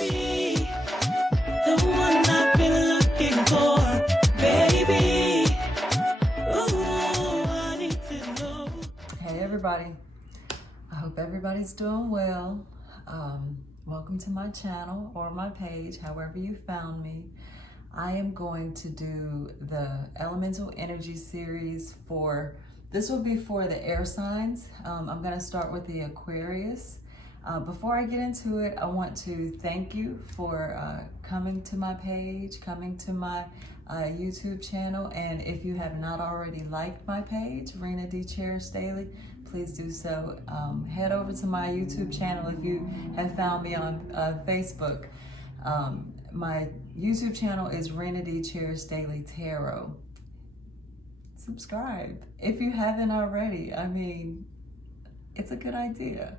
be the one I've been looking for, baby. Ooh, I need to know. Hey everybody, I hope everybody's doing well. Welcome to my channel or my page, however you found me. I am going to do the elemental energy series this will be for the air signs. I'm going to start with the Aquarius. Before I get into it, I want to thank you for coming to my page, coming to my YouTube channel. And if you have not already liked my page, Rena D. Cherish Daily, please do so. Head over to my YouTube channel if you have found me on Facebook. My YouTube channel is Rena D. Cherish Daily Tarot. Subscribe if you haven't already. I mean, it's a good idea.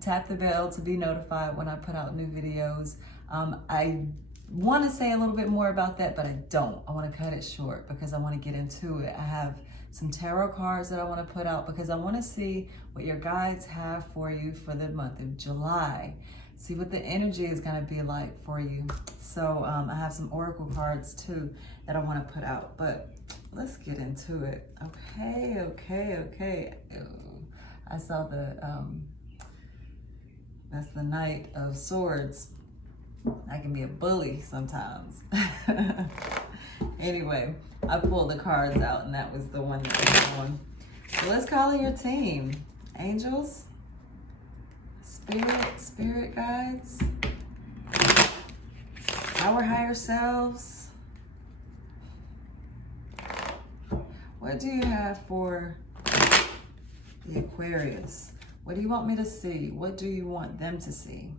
Tap the bell to be notified when I put out new videos. I want to say a little bit more about that, but I don't. I want to cut it short because I want to get into it. I have some tarot cards that I want to put out because I want to see what your guides have for you for the month of July. See what the energy is going to be like for you. So I have some oracle cards too that I want to put out, but let's get into it. Okay. Ooh, I saw that's the Knight of Swords. I can be a bully sometimes. Anyway, I pulled the cards out and that was the one that was on. So let's call in your team. Angels, spirit guides, our higher selves. What do you have for the Aquarius? What do you want me to see? What do you want them to see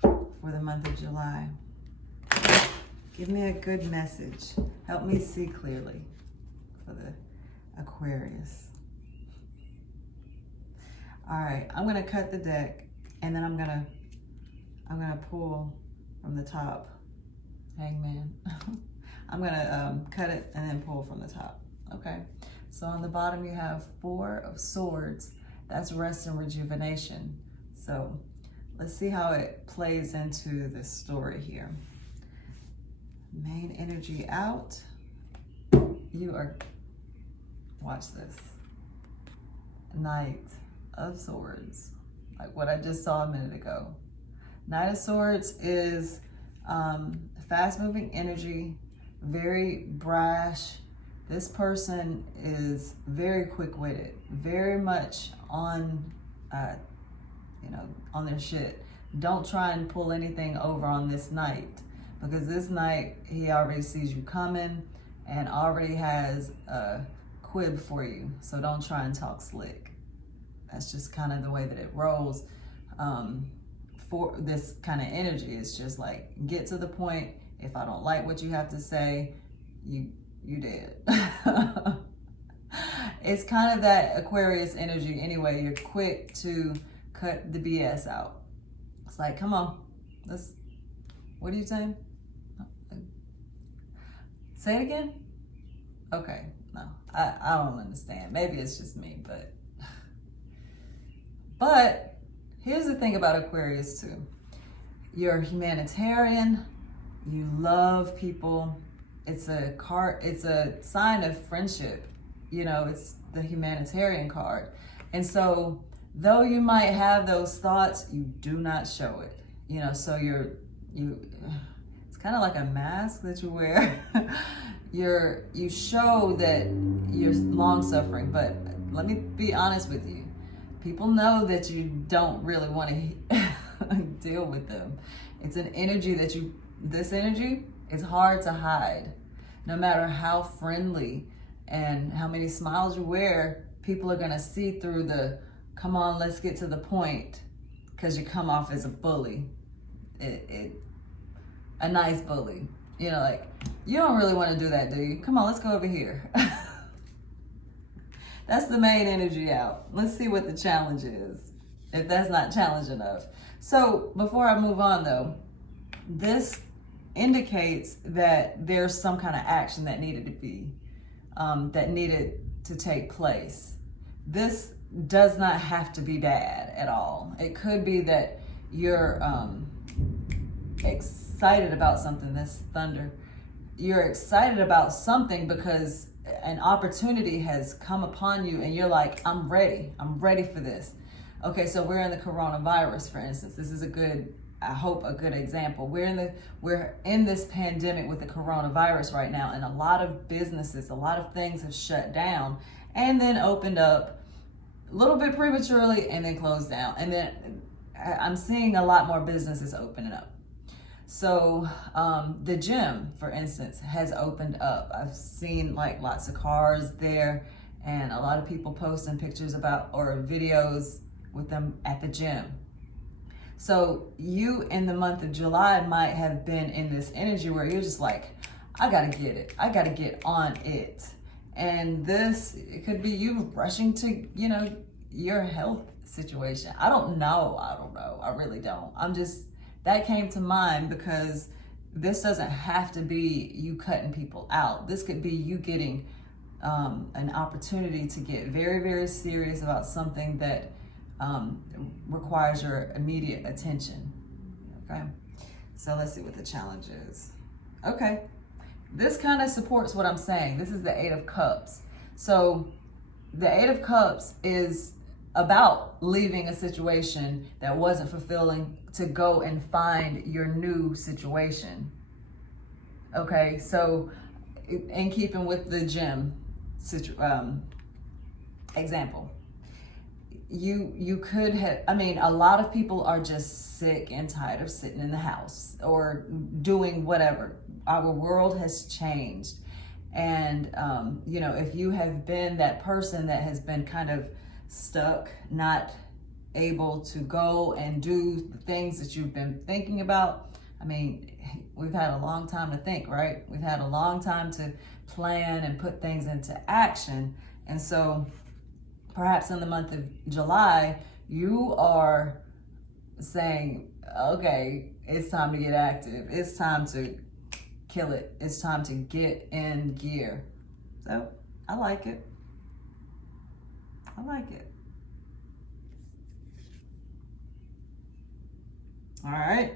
for the month of July? Give me a good message. Help me see clearly for the Aquarius. All right, I'm gonna cut the deck and then I'm gonna pull from the top. Hangman. I'm gonna cut it and then pull from the top. Okay, so on the bottom you have 4 of Swords. That's rest and rejuvenation. So let's see how it plays into this story here. Main energy out. Watch this. Knight of Swords, like what I just saw a minute ago. Knight of Swords is fast-moving energy, very brash. This person is very quick-witted, very much on, on their shit. Don't try and pull anything over on this knight, because this knight, he already sees you coming and already has a quib for you. So don't try and talk slick. That's just kind of the way that it rolls. For this kind of energy, it's just like, get to the point. If I don't like what you have to say, you did. It's kind of that Aquarius energy anyway. You're quick to cut the BS out. It's like, come on, what are you saying? Say it again? Okay, no, I don't understand. Maybe it's just me, but here's the thing about Aquarius too. You're humanitarian, you love people. It's a sign of friendship. It's the humanitarian card. And so though you might have those thoughts, you do not show it. So it's kind of like a mask that you wear. You show that you're long-suffering, but let me be honest with you. People know that you don't really want to deal with them. It's an energy this energy is hard to hide. No matter how friendly and how many smiles you wear, people are gonna see through the, come on, let's get to the point, because you come off as a bully. A nice bully. Like, you don't really want to do that, do you? Come on, let's go over here. That's the main energy out. Let's see what the challenge is, if that's not challenge enough. So before I move on though, this indicates that there's some kind of action that needed to take place. This does not have to be bad at all. It could be that you're excited about something. This thunder. You're excited about something because an opportunity has come upon you and you're like, I'm ready for this. Okay, so we're in the coronavirus, for instance. This is I hope a good example. We're in this pandemic with the coronavirus right now, and a lot of businesses, a lot of things have shut down and then opened up a little bit prematurely and then closed down. And then I'm seeing a lot more businesses opening up. So the gym, for instance, has opened up. I've seen like lots of cars there and a lot of people posting pictures about or videos with them at the gym. So you in the month of July might have been in this energy where you're just like, I gotta get it. I gotta get on it. And it could be you rushing to, your health situation. I don't know. I really don't. That came to mind because this doesn't have to be you cutting people out. This could be you getting an opportunity to get very, very serious about something that requires your immediate attention. Okay, so let's see what the challenge is. Okay, this kind of supports what I'm saying. This is the Eight of Cups. So the Eight of Cups is about leaving a situation that wasn't fulfilling to go and find your new situation. Okay, so in keeping with the gym example, you could have, a lot of people are just sick and tired of sitting in the house or doing whatever. Our world has changed. And, if you have been that person that has been kind of stuck, not able to go and do the things that you've been thinking about, we've had a long time to think, right? We've had a long time to plan and put things into action. And so perhaps in the month of July, you are saying, okay, it's time to get active. It's time to kill it. It's time to get in gear. So I like it. All right.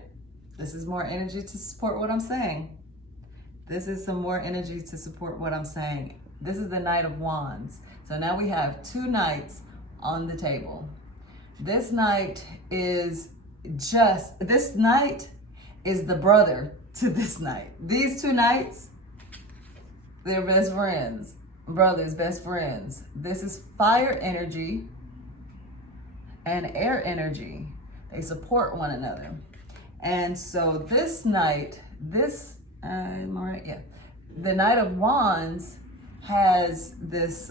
This is more energy to support what I'm saying. This is some more energy to support what I'm saying. This is the Knight of Wands. So now we have two knights on the table. This knight is the brother to this knight. These two knights, they're best friends. Brothers, best friends. This is fire energy and air energy. They support one another. And so this knight, the Knight of Wands has this,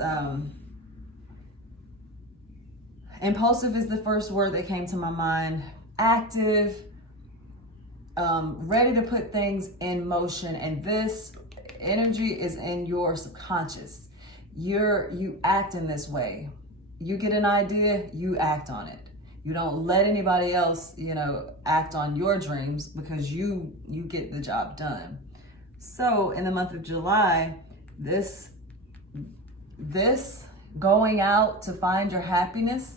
impulsive is the first word that came to my mind, active, ready to put things in motion. And this energy is in your subconscious. You act in this way. You get an idea, you act on it. You don't let anybody else, act on your dreams because you get the job done. So in the month of July, this going out to find your happiness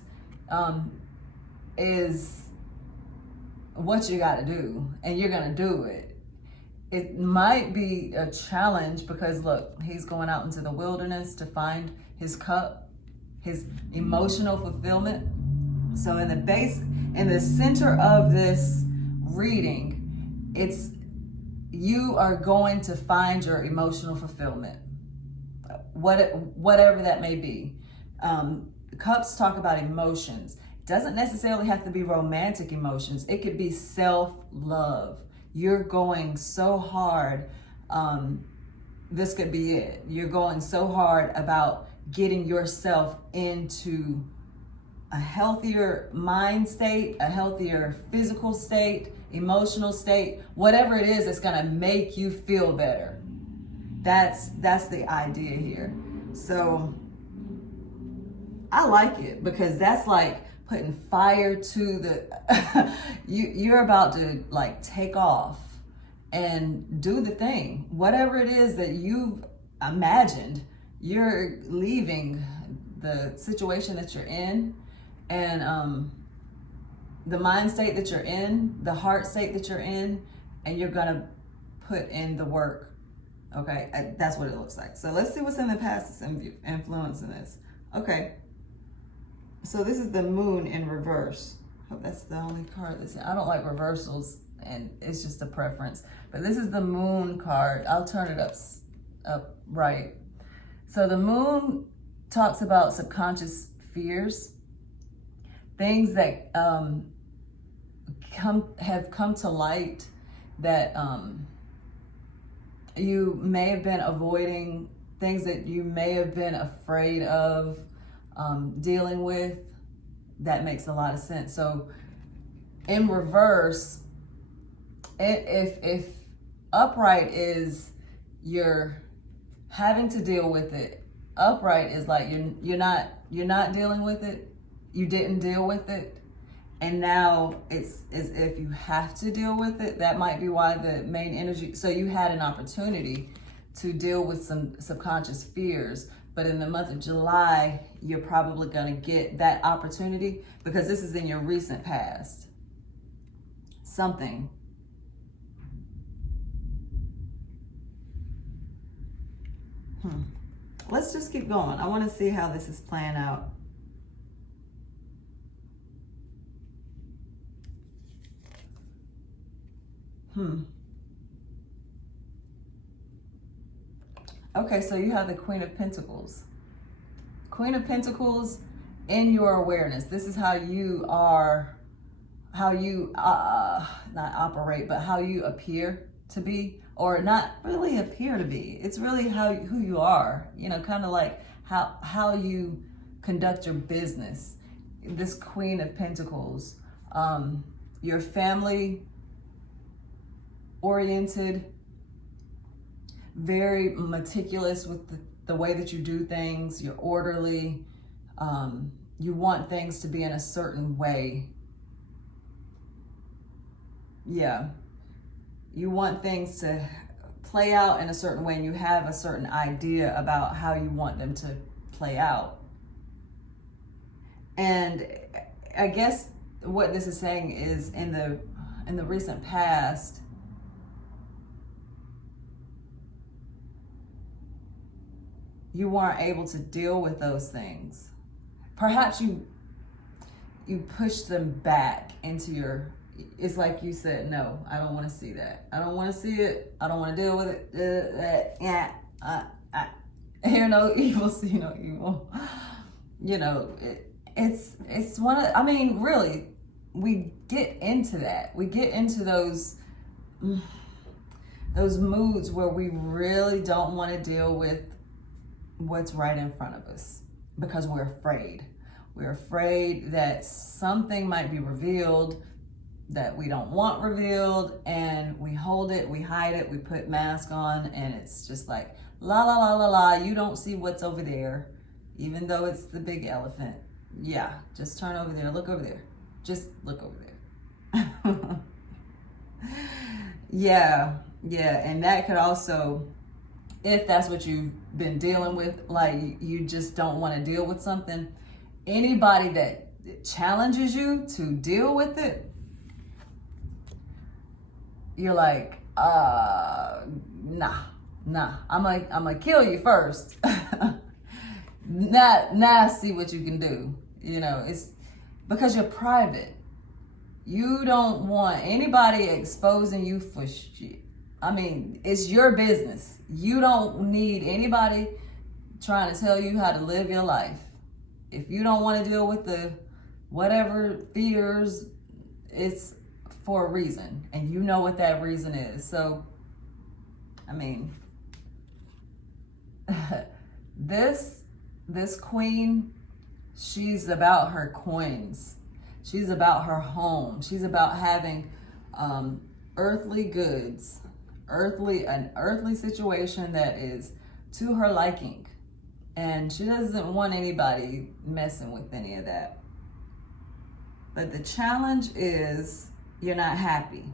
is what you got to do, and you're going to do it. It might be a challenge because look, he's going out into the wilderness to find his cup, his emotional fulfillment. So in the center of this reading, you are going to find your emotional fulfillment, whatever that may be. Cups talk about emotions. It doesn't necessarily have to be romantic emotions. It could be self-love. You're going so hard. This could be it. You're going so hard about getting yourself into a healthier mind state, a healthier physical state, emotional state, whatever it is that's gonna make you feel better. That's the idea here. So I like it because that's like putting fire to the, you're about to like take off and do the thing. Whatever it is that you've imagined, you're leaving the situation that you're in and the mind state that you're in, the heart state that you're in, and you're gonna put in the work. Okay, that's what it looks like. So let's see what's in the past that's influencing this. Okay, so this is the moon in reverse. Hope that's the only card that's in. I don't like reversals, and it's just a preference. But this is the moon card. I'll turn it up right. So the moon talks about subconscious fears, things that have come to light that you may have been avoiding, things that you may have been afraid of dealing with. That makes a lot of sense. So in reverse, if upright is you're having to deal with it, upright is like you're not dealing with it, you didn't deal with it, and now it's as if you have to deal with it. That might be why the main energy, so you had an opportunity to deal with some subconscious fears, but in the month of July, you're probably gonna get that opportunity because this is in your recent past. Something. Let's just keep going. I want to see how this is playing out. Okay, so you have the Queen of Pentacles. Queen of Pentacles in your awareness. This is how you are, how you not operate, but how you appear to be, or not really appear to be. It's really who you are, you know, kind of like how you conduct your business. This Queen of Pentacles, you're family oriented, very meticulous with the way that you do things. You're orderly. You want things to be in a certain way. Yeah. You want things to play out in a certain way, and you have a certain idea about how you want them to play out. And I guess what this is saying is in the recent past, you weren't able to deal with those things. Perhaps you pushed them back into your, it's like you said, no, I don't want to see that. I don't want to see it. I don't want to deal with it. Hear no evil, see no evil. You know, it's one of, I mean, really, we get into that. We get into those moods where we really don't want to deal with what's right in front of us because we're afraid. We're afraid that something might be revealed that we don't want revealed, and we hold it, we hide it, we put mask on, and it's just like, la la la la la, you don't see what's over there, even though it's the big elephant. Yeah, just turn over there, look over there. Just look over there. Yeah, and that could also, if that's what you've been dealing with, like you just don't want to deal with something, anybody that challenges you to deal with it, you're like, nah, I'm gonna kill you first. Now see what you can do. You know, it's because you're private. You don't want anybody exposing you for shit. I mean, it's your business. You don't need anybody trying to tell you how to live your life. If you don't want to deal with the whatever fears, it's for a reason, and you know what that reason is. So, I mean, this queen, she's about her coins. She's about her home. She's about having earthly goods, an earthly situation that is to her liking. And she doesn't want anybody messing with any of that. But the challenge is you're not happy.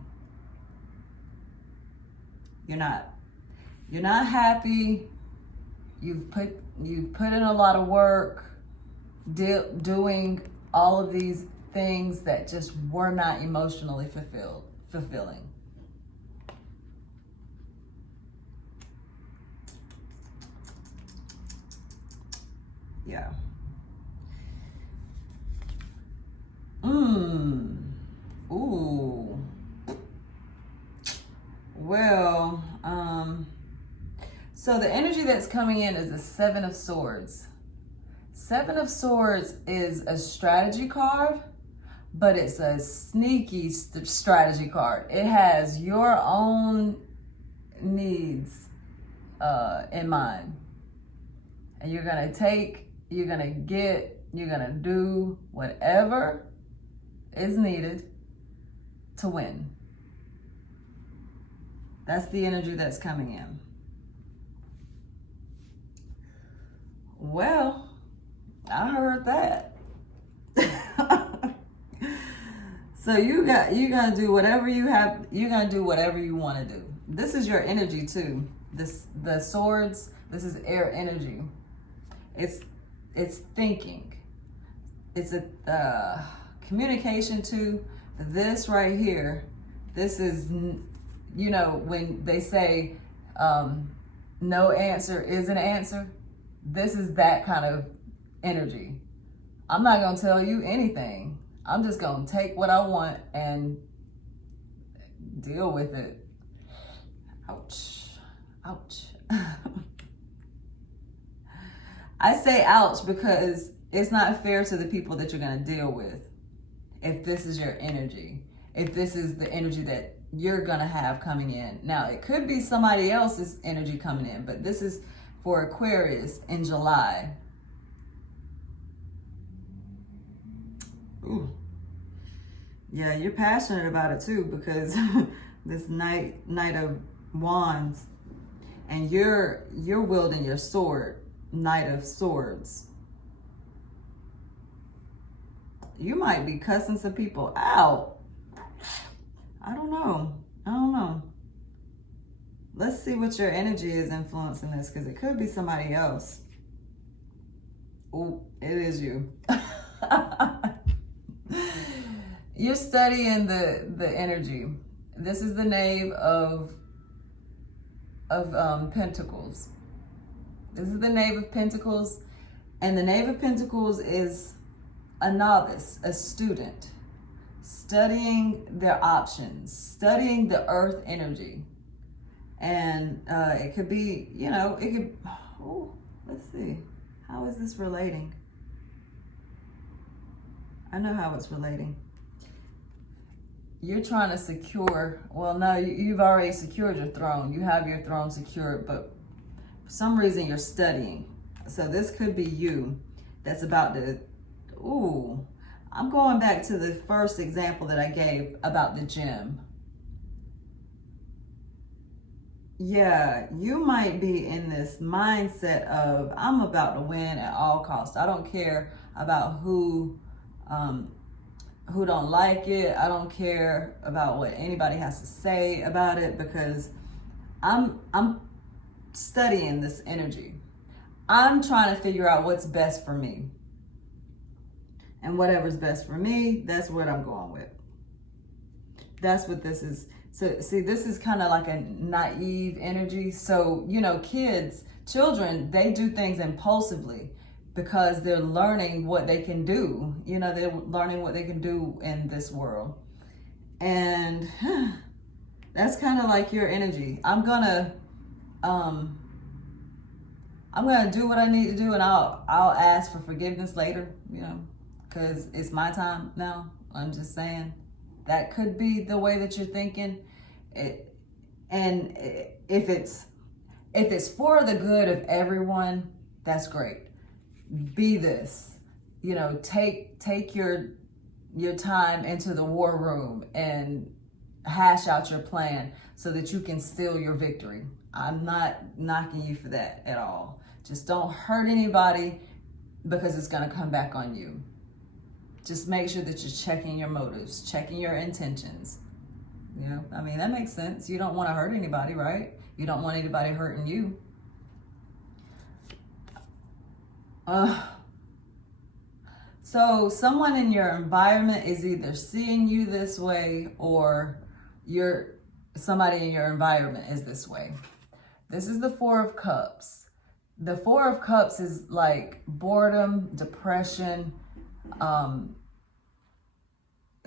You're not happy. You've put in a lot of work doing all of these things that just were not emotionally fulfilling. Yeah. Ooh. Well, so the energy that's coming in is the Seven of Swords. Seven of Swords is a strategy card, but it's a sneaky strategy card. It has your own needs in mind. And you're gonna do whatever is needed to win. That's the energy that's coming in. Well, I heard that. So you gotta do whatever you have. You gotta do whatever you want to do. This is your energy too. The swords. This is air energy. It's thinking. It's a communication too. This right here. This is, you know, when they say no answer is an answer. This is that kind of energy. I'm not gonna tell you anything. I'm just gonna take what I want and deal with it. Ouch. Ouch. I say ouch because it's not fair to the people that you're gonna deal with. If this is your energy, if this is the energy that you're gonna have coming in. Now, it could be somebody else's energy coming in, but this is for Aquarius in July. Ooh. Yeah, you're passionate about it too, because this Knight of Wands, and you're wielding your sword, Knight of Swords. You might be cussing some people out. I don't know. Let's see what your energy is influencing this, because it could be somebody else. Oh, it is you. You're studying the energy. This is the Knave of Pentacles. This is the Knave of Pentacles, and the Knave of Pentacles is a novice, a student, studying their options, studying the earth energy. And it could be, you know, it could, let's see. How is this relating? I know how it's relating. You're trying to secure, well, no, you've already secured your throne. You have your throne secured, but for some reason you're studying. So this could be you that's about to, I'm going back to the first example that I gave about the gym. Yeah, you might be in this mindset of, I'm about to win at all costs. I don't care about who don't like it. I don't care about what anybody has to say about it, because I'm studying this energy. I'm trying to figure out what's best for me. And whatever's best for me, that's what I'm going with. That's what this is. So see, this is kind of like a naive energy. So, you know, children, they do things impulsively because they're learning what they can do. You know, they're learning what they can do in this world. And that's kind of like your energy. I'm gonna do what I need to do, and I'll ask for forgiveness later, you know, because it's my time now. I'm just saying. That could be the way that you're thinking. And if it's for the good of everyone, that's great. Be this, you know, take your time into the war room and hash out your plan so that you can steal your victory. I'm not knocking you for that at all. Just don't hurt anybody, because it's gonna come back on you. Just make sure that you're checking your motives, checking your intentions. You know, I mean, that makes sense. You don't want to hurt anybody, right? You don't want anybody hurting you. So someone in your environment is either seeing you this way, or somebody in your environment is this way. This is the Four of Cups. The Four of Cups is like boredom, depression,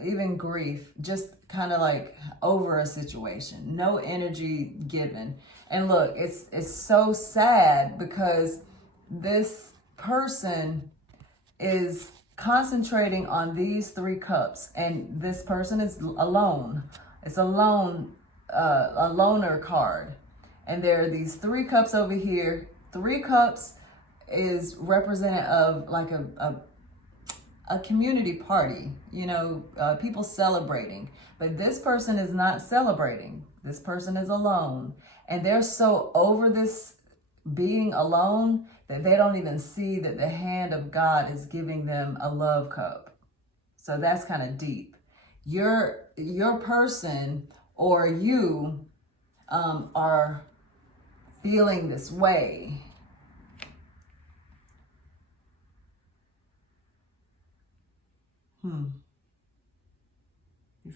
even grief, just kind of like over a situation, no energy given. And look, it's so sad because this person is concentrating on these three cups, and this person is alone. It's a loner card. And there are these three cups over here. Three cups is representative of like a community party, people celebrating. But this person is not celebrating. This person is alone. And they're so over this being alone that they don't even see that the hand of God is giving them a love cup. So that's kind of deep. Your person or you are feeling this way. You're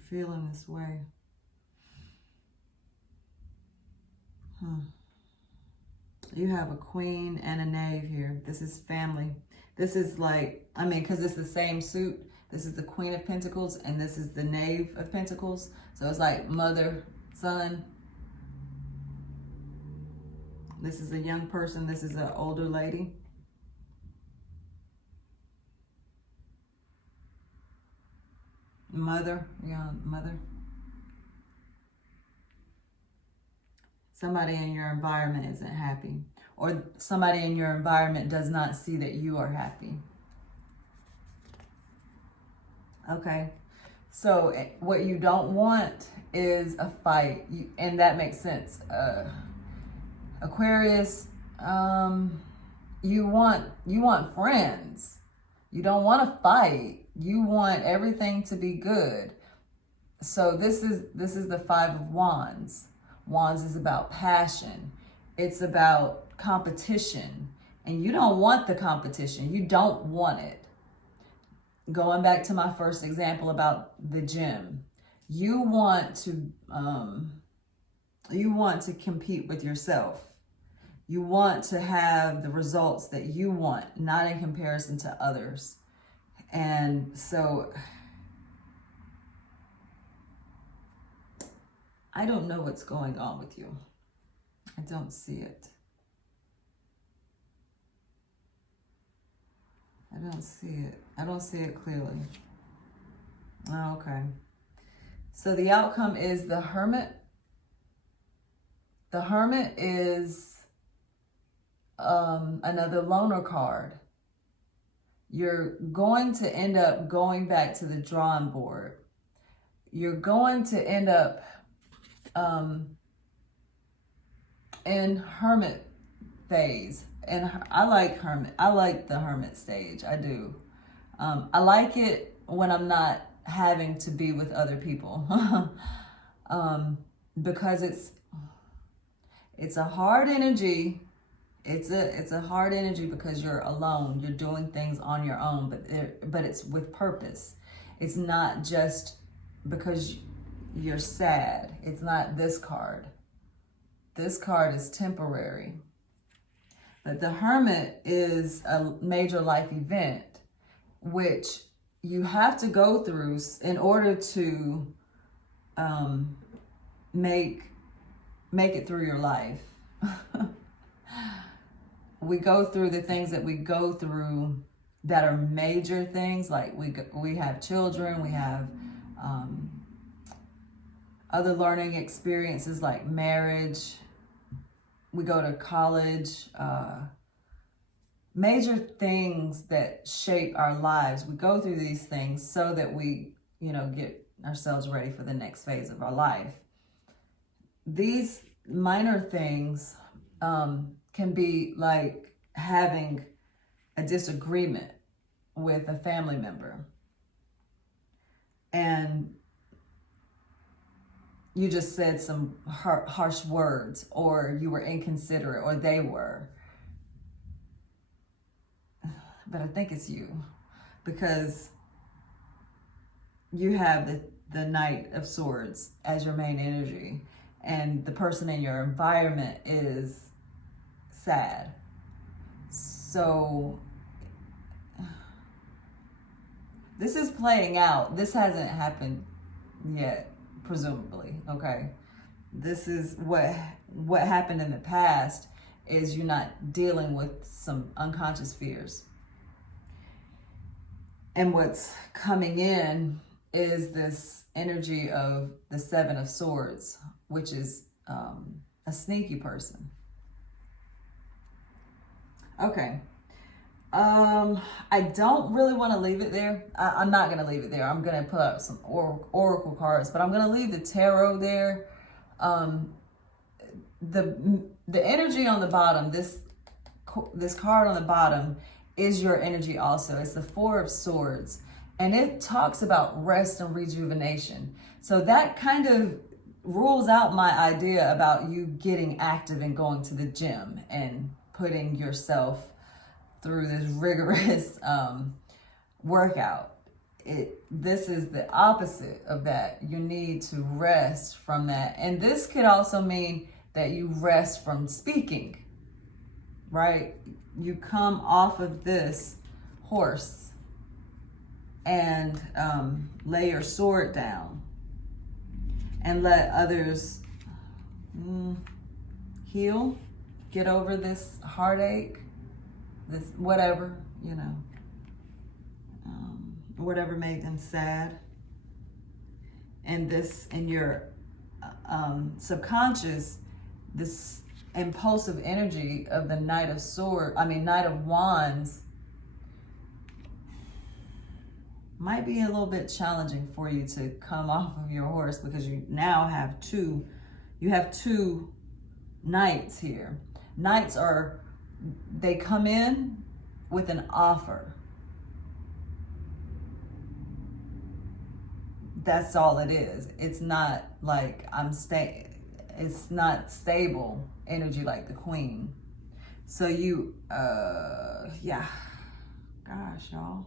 feeling this way. You have a queen and a knave here. This is family. This is like, because it's the same suit. This is the Queen of Pentacles and this is the Knave of Pentacles. So it's like mother, son. This is a young person. This is an older lady. Mother, mother. Somebody in your environment isn't happy, or somebody in your environment does not see that you are happy. Okay, so what you don't want is a fight, and that makes sense. Aquarius, you want friends. You don't want to fight. You want everything to be good. So this is the Five of Wands. Wands is about passion. It's about competition. And you don't want the competition. You don't want it. Going back to my first example about the gym. You want to compete with yourself. You want to have the results that you want, not in comparison to others. And so I don't know what's going on with you. I don't see it. I don't see it. I don't see it clearly. Okay. So the outcome is the Hermit. The Hermit is another loner card. You're going to end up going back to the drawing board. You're going to end up in hermit phase. And I like hermit. I like the hermit stage. I do. I like it when I'm not having to be with other people. Because it's a hard energy. It's a hard energy because you're alone. You're doing things on your own, but it's with purpose. It's not just because you're sad. It's not this card. This card is temporary. But the Hermit is a major life event, which you have to go through in order to make it through your life. We go through the things that we go through that are major things, like we have children, we have other learning experiences like marriage, we go to college, major things that shape our lives. We go through these things so that we, get ourselves ready for the next phase of our life. These minor things can be like having a disagreement with a family member. And you just said some harsh words, or you were inconsiderate, or they were. But I think it's you. because you have the Knight of Swords as your main energy, and the person in your environment is sad. So this is playing out. This hasn't happened yet, presumably, okay? This is what happened in the past is you're not dealing with some unconscious fears. And what's coming in is this energy of the Seven of Swords, which is a sneaky person. Okay. I don't really want to leave it there. I'm not going to leave it there. I'm going to put up some oracle cards, but I'm going to leave the tarot there. The energy on the bottom, this card on the bottom is your energy also. It's the Four of Swords, and it talks about rest and rejuvenation. So that kind of rules out my idea about you getting active and going to the gym and putting yourself through this rigorous workout. This is the opposite of that. You need to rest from that. And this could also mean that you rest from speaking, right? You come off of this horse and lay your sword down and let others heal, get over this heartache, this whatever, whatever made them sad. And this in your subconscious, this impulsive energy of the Knight of Wands might be a little bit challenging for you to come off of your horse, because you now have two knights here. Knights they come in with an offer. That's all it is. It's not like it's not stable energy like the Queen. So gosh, y'all.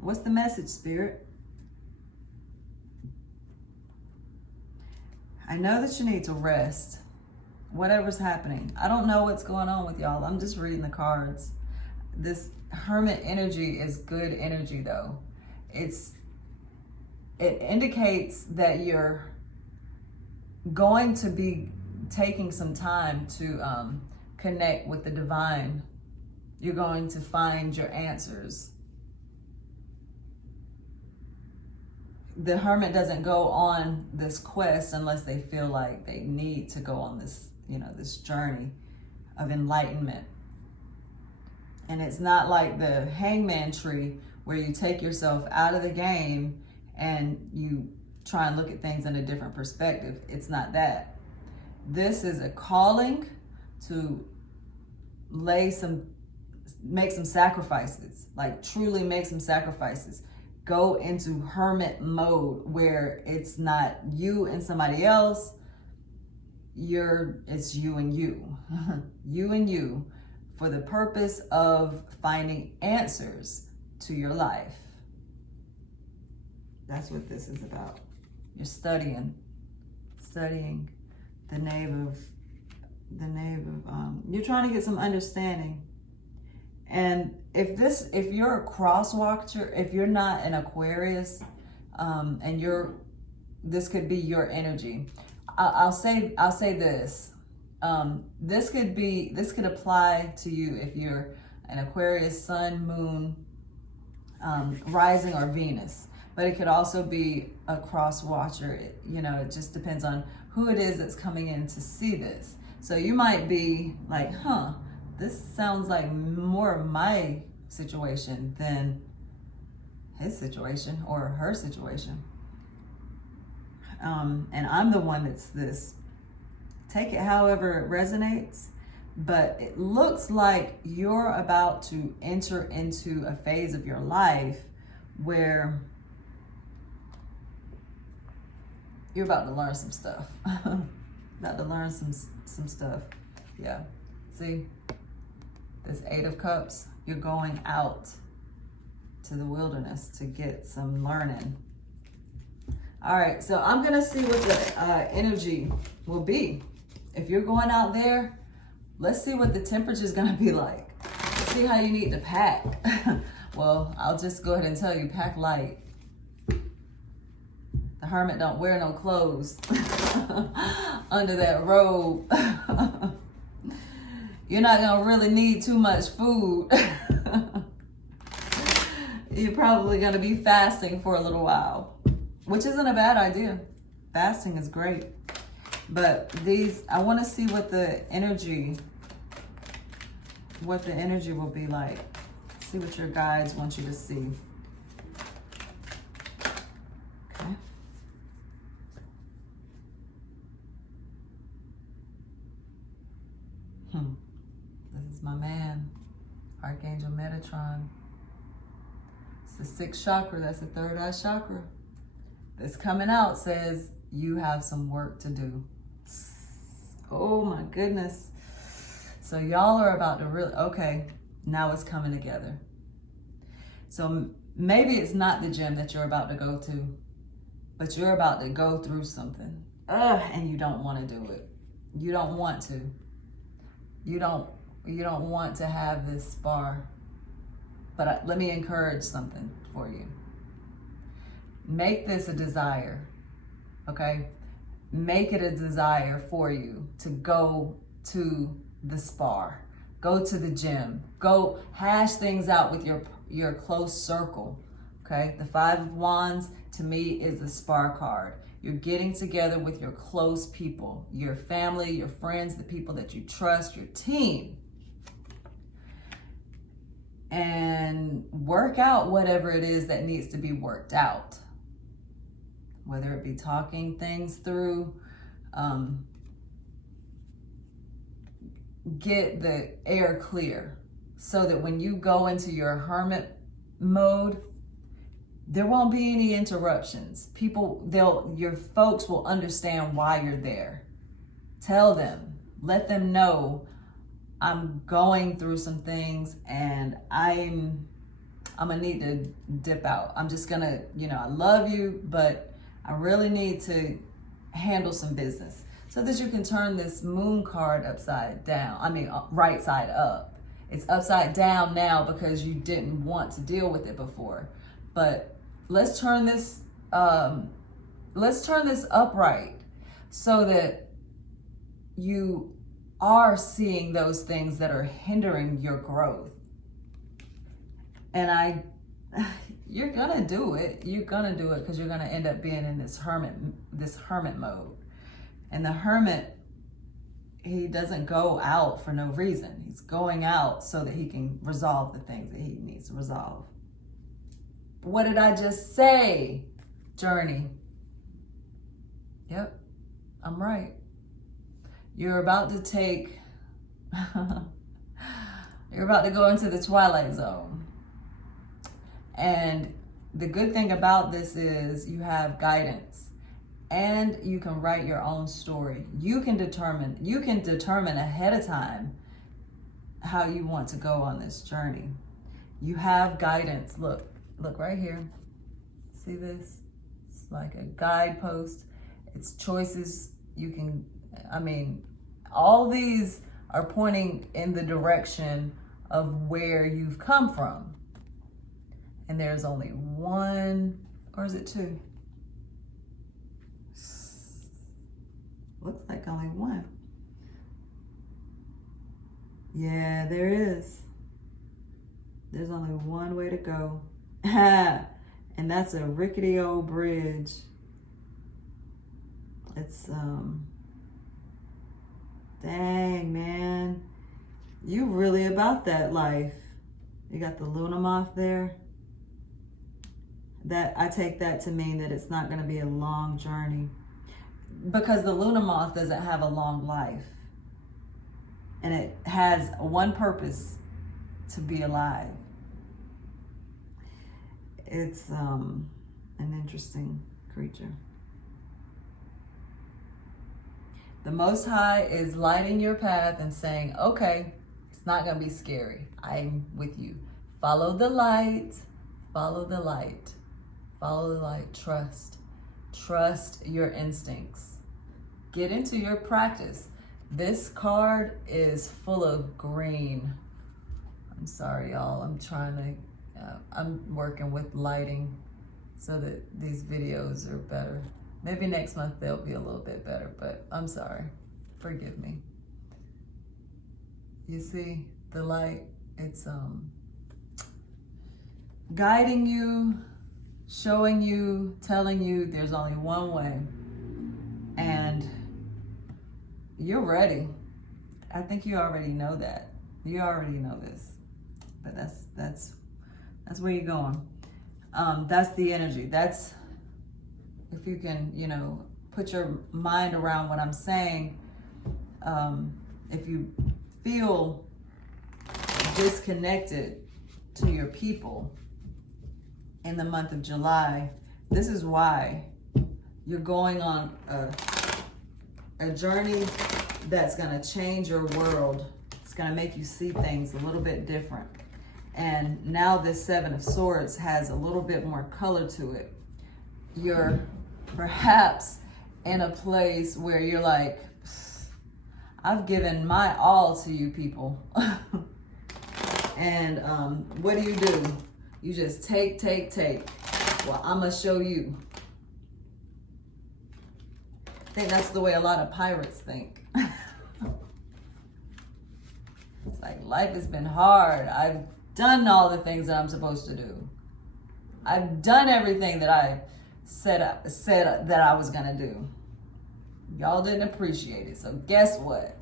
What's the message, Spirit? I know that you need to rest. Whatever's happening. I don't know what's going on with y'all. I'm just reading the cards. This Hermit energy is good energy, though. It indicates that you're going to be taking some time to connect with the divine. You're going to find your answers. The Hermit doesn't go on this quest unless they feel like they need to go on this, this journey of enlightenment. And it's not like the Hangman tree where you take yourself out of the game and you try and look at things in a different perspective. It's not that. This is a calling to make some sacrifices, like truly make some sacrifices. Go into hermit mode where it's not you and somebody else. It's you and you. You and you, for the purpose of finding answers to your life. That's what this is about. You're studying the knave of you're trying to get some understanding. And if you're a cross watcher, if you're not an Aquarius, and this could be your energy. I'll say this. This could apply to you if you're an Aquarius, Sun, Moon, rising, or Venus. But it could also be a cross watcher. It just depends on who it is that's coming in to see this. So you might be like, this sounds like more of my situation than his situation or her situation. And I'm the one that's this. Take it however it resonates, but it looks like you're about to enter into a phase of your life where you're about to learn some stuff. About to learn some stuff. Yeah. See? This 8 of Cups, you're going out to the wilderness to get some learning. All right, so I'm gonna see what the energy will be. If you're going out there, let's see what the temperature is gonna be like. Let's see how you need to pack. Well, I'll just go ahead and tell you, pack light. The hermit don't wear no clothes under that robe. You're not gonna really need too much food. You're probably gonna be fasting for a little while, which isn't a bad idea. Fasting is great. But I wanna see what the energy will be like. See what your guides want you to see. Okay. This is my man, Archangel Metatron. It's the 6th chakra, that's the 3rd eye chakra. This coming out says you have some work to do. Oh my goodness. So y'all are about to really, okay, now it's coming together. So maybe it's not the gym that you're about to go to, but you're about to go through something. And you don't want to do it. You don't want to. You don't want to have this spar. But let me encourage something for you. Make this a desire, okay? Make it a desire for you to go to the spar, go to the gym, go hash things out with your close circle, okay? The 5 of Wands, to me, is the spar card. You're getting together with your close people, your family, your friends, the people that you trust, your team, and work out whatever it is that needs to be worked out. Whether it be talking things through, get the air clear so that when you go into your hermit mode, there won't be any interruptions. Your folks will understand why you're there. Tell them, let them know, I'm going through some things and I'm gonna need to dip out. I'm just gonna, I love you, but I really need to handle some business, so that you can turn this moon card upside down. Right side up. It's upside down now because you didn't want to deal with it before. But let's turn this upright so that you are seeing those things that are hindering your growth. And you're gonna do it. You're gonna do it because you're gonna end up being in this hermit mode. And the hermit, he doesn't go out for no reason. He's going out so that he can resolve the things that he needs to resolve. What did I just say, Journey? Yep, I'm right. You're about to you're about to go into the twilight zone. And the good thing about this is you have guidance and you can write your own story. You can determine ahead of time how you want to go on this journey. You have guidance. Look right here. See this? It's like a guidepost. It's choices. All these are pointing in the direction of where you've come from. And there's only one, or is it 2? Looks like only 1. Yeah, there is. There's only one way to go. And that's a rickety old bridge. It's, dang, man. You really about that life. You got the Luna moth there. I take that to mean that it's not going to be a long journey, because the Luna moth doesn't have a long life, and it has one purpose: to be alive. It's an interesting creature. The Most High is lighting your path and saying, okay, it's It's not going to be scary. I'm with you. Follow the light. Follow the light. Follow the light. Trust. Trust your instincts. Get into your practice. This card is full of green. I'm sorry, y'all. I'm working with lighting so that these videos are better. Maybe next month they'll be a little bit better, but I'm sorry. Forgive me. You see the light? It's guiding you, showing you, telling you there's only one way. And you're ready. I think you already know that. You already know this. But that's where you're going. That's the energy. That's, if you can, put your mind around what I'm saying. If you feel disconnected to your people in the month of July, this is why you're going on a journey that's going to change your world. It's going to make you see things a little bit different. And now this Seven of Swords has a little bit more color to it. You're perhaps in a place where you're like, I've given my all to you people. And what do? You just take. Well, I'm going to show you. I think that's the way a lot of pirates think. It's like, life has been hard. I've done all the things that I'm supposed to do. I've done everything that I said that I was going to do. Y'all didn't appreciate it. So guess what?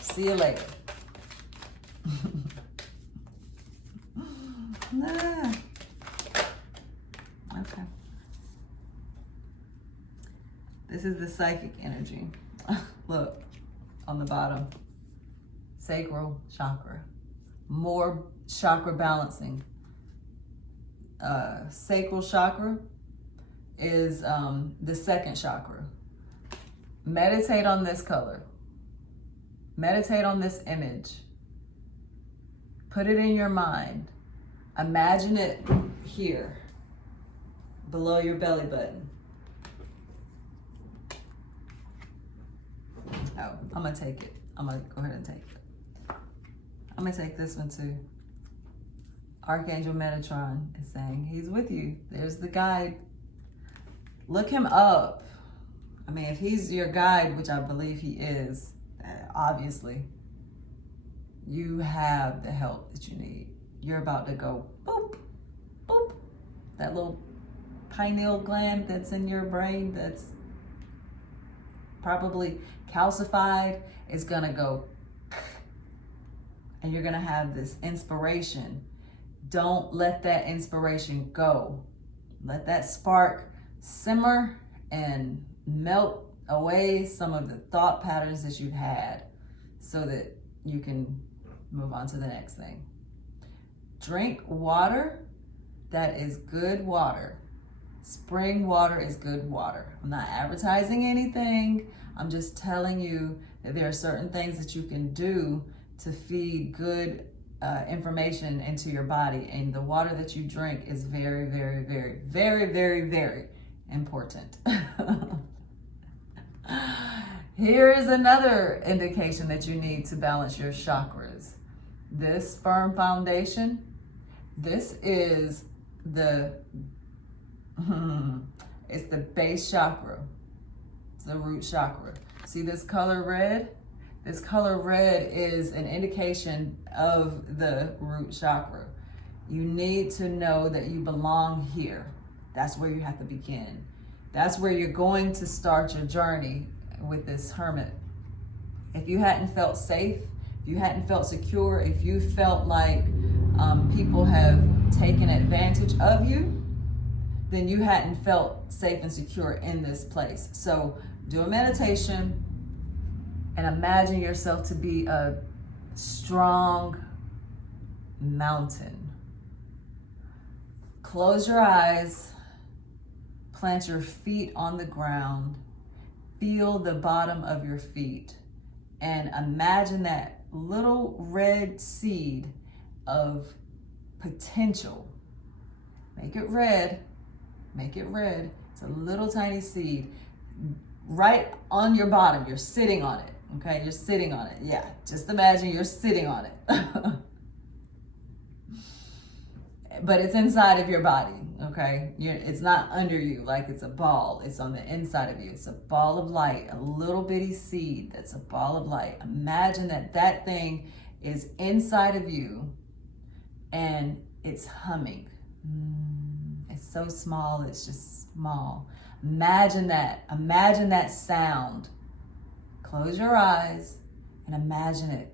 See you later. Okay. This is the psychic energy. Look, on the bottom. Sacral chakra. More chakra balancing. Sacral chakra is the second chakra. Meditate on this color. Meditate on this image. Put it in your mind. Imagine it here, below your belly button. Oh, I'm gonna take it. I'm gonna go ahead and take it. I'm gonna take this one too. Archangel Metatron is saying he's with you. There's the guide. Look him up. I mean, if he's your guide, which I believe he is, obviously, you have the help that you need. You're about to go boop, boop. That little pineal gland that's in your brain that's probably calcified is gonna go, and you're gonna have this inspiration. Don't let that inspiration go. Let that spark simmer and melt away some of the thought patterns that you've had so that you can move on to the next thing. Drink water that is good water. Spring water is good water. I'm not advertising anything. I'm just telling you that there are certain things that you can do to feed good information into your body. And the water that you drink is very, very, very, very, very, very important. Here is another indication that you need to balance your chakras. This firm foundation, this is it's the base chakra. It's the root chakra. See this color red? This color red is an indication of the root chakra. You need to know that you belong here. That's where you have to begin. That's where you're going to start your journey with this hermit. If you hadn't felt safe, if you hadn't felt secure, if you felt like people have taken advantage of you, then you hadn't felt safe and secure in this place. So do a meditation and imagine yourself to be a strong mountain. Close your eyes, plant your feet on the ground, feel the bottom of your feet, and imagine that little red seed of potential. Make it red. Make it red. It's a little tiny seed right on your bottom. You're sitting on it. Okay, you're sitting on it. Yeah, just imagine you're sitting on it. But it's inside of your body, okay? It's not under you like it's a ball. It's on the inside of you. It's a ball of light, a little bitty seed that's a ball of light. Imagine that thing is inside of you and it's humming. It's so small, it's just small. Imagine that sound. Close your eyes and imagine it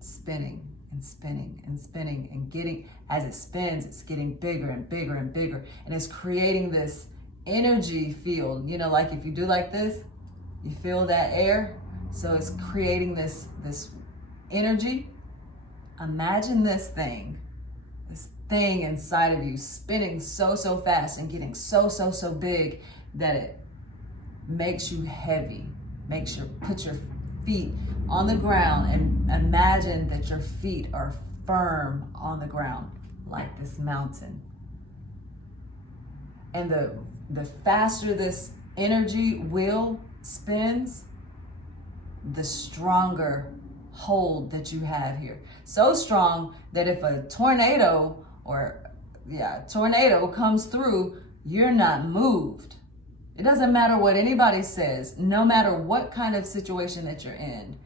spinning and spinning and spinning and getting, as it spins, it's getting bigger and bigger and bigger. And it's creating this energy field. You know, like if you do like this, you feel that air. So it's creating this energy. Imagine this thing inside of you spinning so fast and getting so big that it makes you heavy. Put your feet on the ground and imagine that your feet are firm on the ground like this mountain. And the faster this energy wheel spins, the stronger hold that you have here. So strong that if a tornado comes through, you're not moved. It doesn't matter what anybody says, no matter what kind of situation that you're in,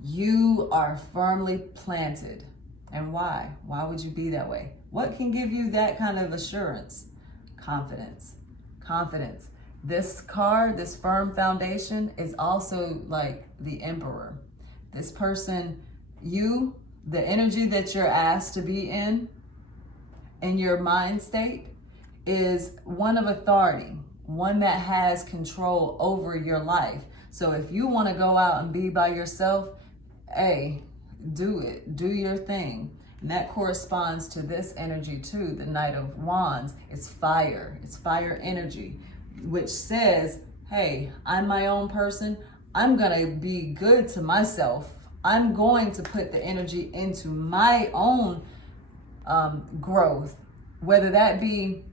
you are firmly planted. And why? Why would you be that way? What can give you that kind of assurance? Confidence. Confidence. This card, this firm foundation, is also like the emperor. This person, the energy that you're asked to be in your mind state, is one of authority, one that has control over your life. So if you want to go out and be by yourself, hey, do it. Do your thing. And that corresponds to this energy too, the Knight of Wands. It's fire. It's fire energy, which says, hey, I'm my own person. I'm going to be good to myself. I'm going to put the energy into my own growth, whether that be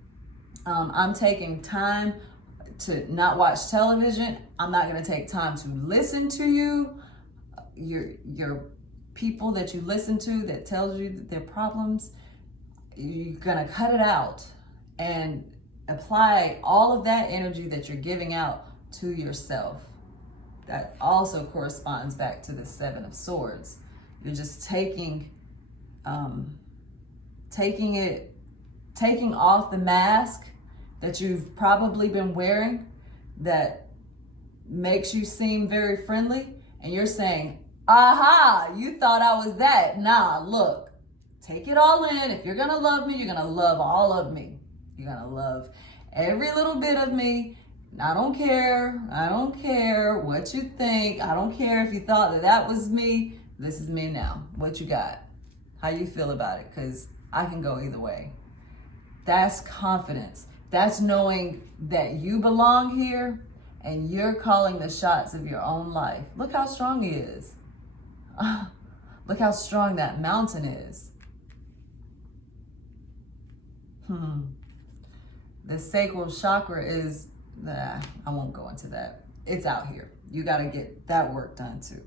I'm taking time to not watch television. I'm not going to take time to listen to you. Your people that you listen to that tells you their problems, you're going to cut it out and apply all of that energy that you're giving out to yourself. That also corresponds back to the Seven of Swords. You're just taking off the mask that you've probably been wearing that makes you seem very friendly, and you're saying, aha, you thought I was that. Nah, look, take it all in. If you're gonna love me, you're gonna love all of me. You're gonna love every little bit of me. I don't care what you think. I don't care if you thought that was me. This is me now. What you got? How you feel about it? Because I can go either way. That's confidence. That's knowing that you belong here and you're calling the shots of your own life. Look how strong he is. Look how strong that mountain is. The sacral chakra is, I won't go into that. It's out here. You got to get that work done too.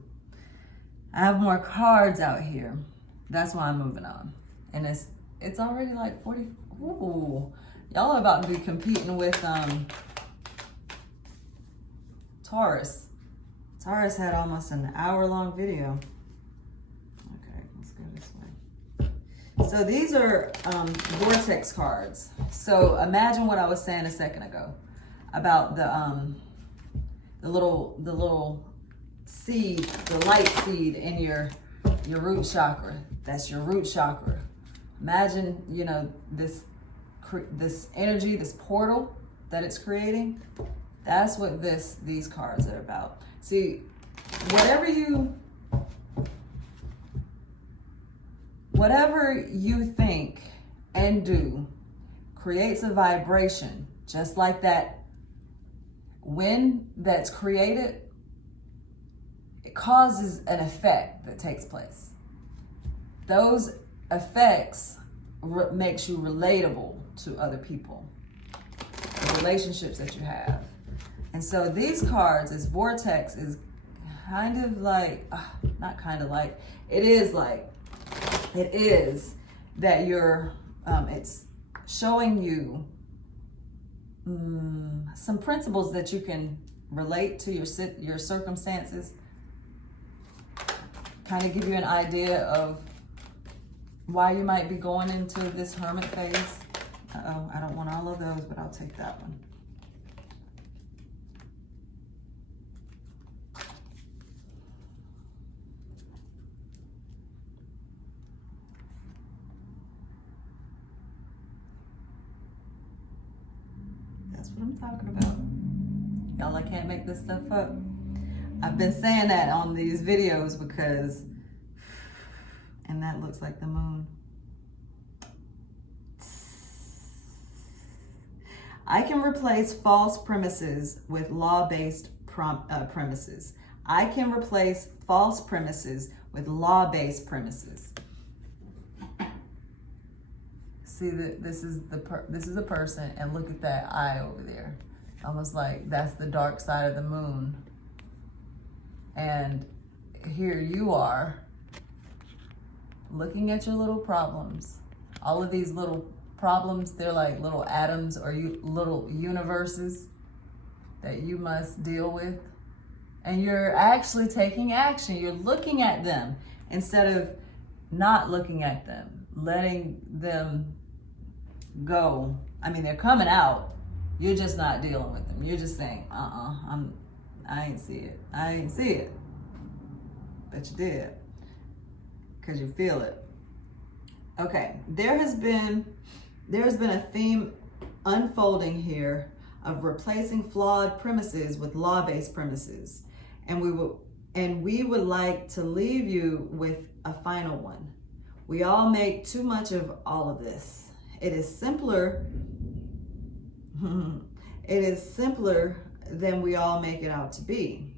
I have more cards out here. That's why I'm moving on. And it's already like 40. Ooh, y'all are about to be competing with Taurus. Taurus had almost an hour-long video. Okay, let's go this way. So these are Vortex cards. So imagine what I was saying a second ago about the little seed, the light seed in your root chakra. That's your root chakra. Imagine, this energy, this portal that it's creating. That's what these cards are about. See, whatever you think and do creates a vibration, just like that wind that's created. it causes an effect that takes place. Those effects makes you relatable to other people, the relationships that you have. And so these cards, as Vortex, is kind of like, not kind of like, it is that you're, it's showing you some principles that you can relate to your circumstances, kind of give you an idea of why you might be going into this hermit phase. Uh-oh, I don't want all of those, but I'll take that one. That's what I'm talking about. Y'all, I can't make this stuff up. I've been saying that on these videos because, and that looks like the moon. I can replace false premises with law-based premises. I can replace false premises with law-based premises. See that this is a person, and look at that eye over there. Almost like that's the dark side of the moon. And here you are looking at your little problems. All of these little problems, they're like little atoms or little universes that you must deal with. And you're actually taking action. You're looking at them instead of not looking at them, letting them go. I mean, they're coming out. You're just not dealing with them. You're just saying, I ain't see it. I ain't see it. But you did. Because you feel it. Okay, there's been a theme unfolding here of replacing flawed premises with law-based premises. And we would like to leave you with a final one. We all make too much of all of this. It is simpler than we all make it out to be.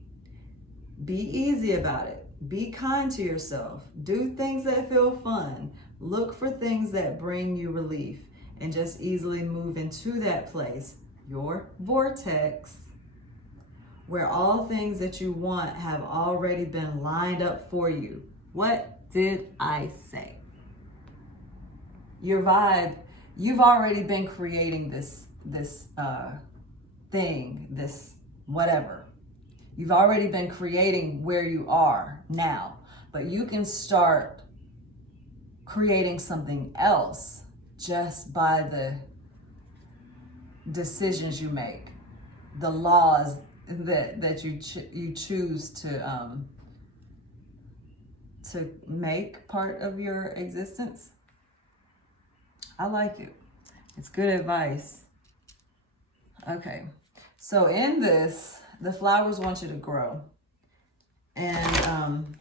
Be easy about it. Be kind to yourself. Do things that feel fun. Look for things that bring you relief and just easily move into that place, your vortex, where all things that you want have already been lined up for you. What did I say? Your vibe, you've already been creating this thing, this whatever. You've already been creating where you are now, but you can start creating something else just by the decisions you make, the laws that you choose to make part of your existence. I like it. It's good advice. Okay, so in this, the flowers want you to grow. And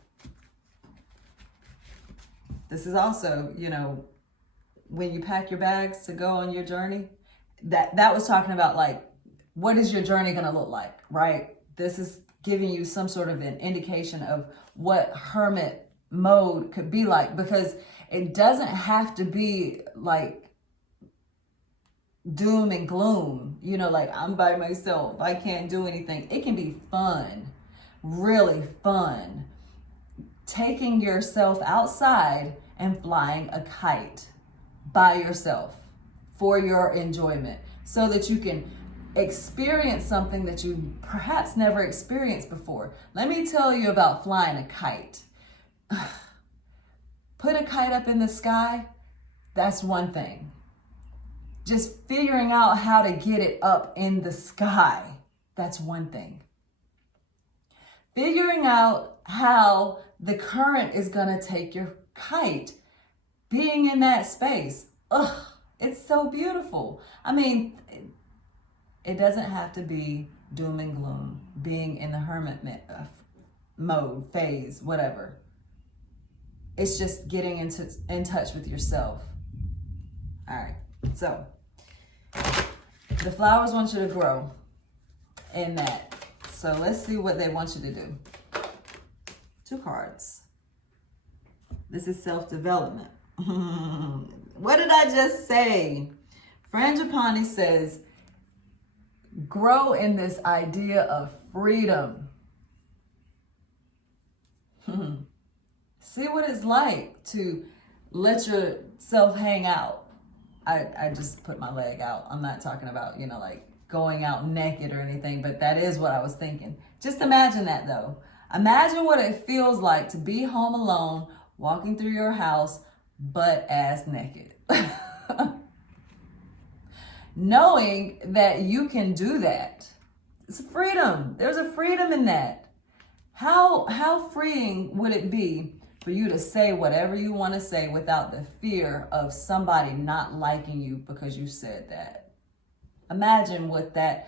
this is also, when you pack your bags to go on your journey, that was talking about like, what is your journey gonna look like, right? This is giving you some sort of an indication of what hermit mode could be like, because it doesn't have to be like doom and gloom, like I'm by myself, I can't do anything. It can be fun, really fun. Taking yourself outside and flying a kite by yourself for your enjoyment so that you can experience something that you perhaps never experienced before. Let me tell you about flying a kite. Put a kite up in the sky, that's one thing. Just figuring out how to get it up in the sky, that's one thing. Figuring out how the current is gonna take your kite, being in that space, it's so beautiful. I mean, it doesn't have to be doom and gloom, being in the hermit mode, phase, whatever. It's just getting in touch with yourself. All right, so the flowers want you to grow in that. So let's see what they want you to do. 2 cards. This is self-development. What did I just say? Frangipani says, grow in this idea of freedom. See what it's like to let yourself hang out. I just put my leg out. I'm not talking about, like going out naked or anything, but that is what I was thinking. Just imagine that though. Imagine what it feels like to be home alone, walking through your house, butt-ass naked. Knowing that you can do that. It's freedom. There's a freedom in that. How freeing would it be for you to say whatever you want to say without the fear of somebody not liking you because you said that? Imagine what the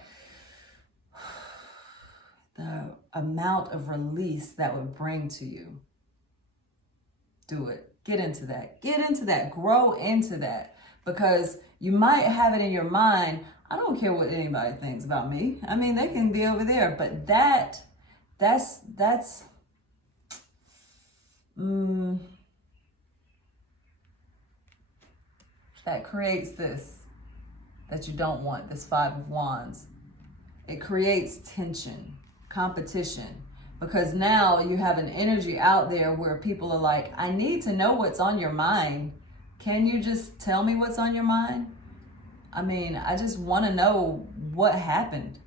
amount of release that would bring to you. Do it. Get into that. Get into that. Grow into that. Because you might have it in your mind, I don't care what anybody thinks about me. I mean, they can be over there. But that creates this that you don't want, this 5 of Wands. It creates tension, competition, because now you have an energy out there where people are like, I need to know what's on your mind. Can you just tell me what's on your mind? I mean, I just want to know what happened.